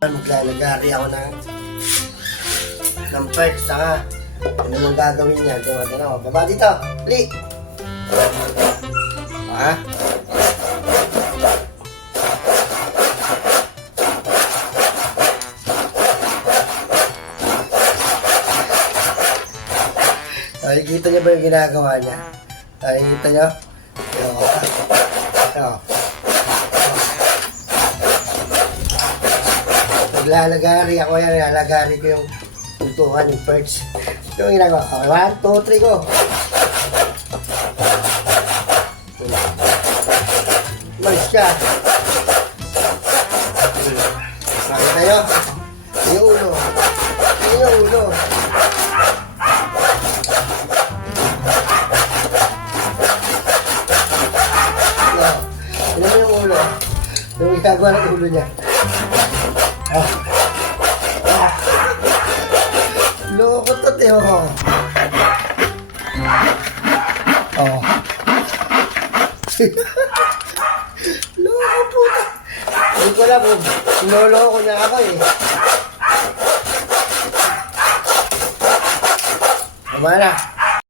Maglalagari ako ng perks, saka ano mong gagawin niya? Gawin ako. Baba dito! Li! Ha? Nakikita niyo ba yung ginagawa niya? Nakikita niyo? Ito. Naglalagari ako yan. Naglalagari ko yung tuntukan, yung perch. Ito yung ginagawa. Okay, 1, 2, 3, go! Malis ka. Nakita nyo? Yung ulo. Yung ulo. Ano yung ulo? Yung ginagawa ng ulo niya. Loko to, tiyo ko. Loko po. Hindi ko alam kung sinoloko niya ako eh. Tama na.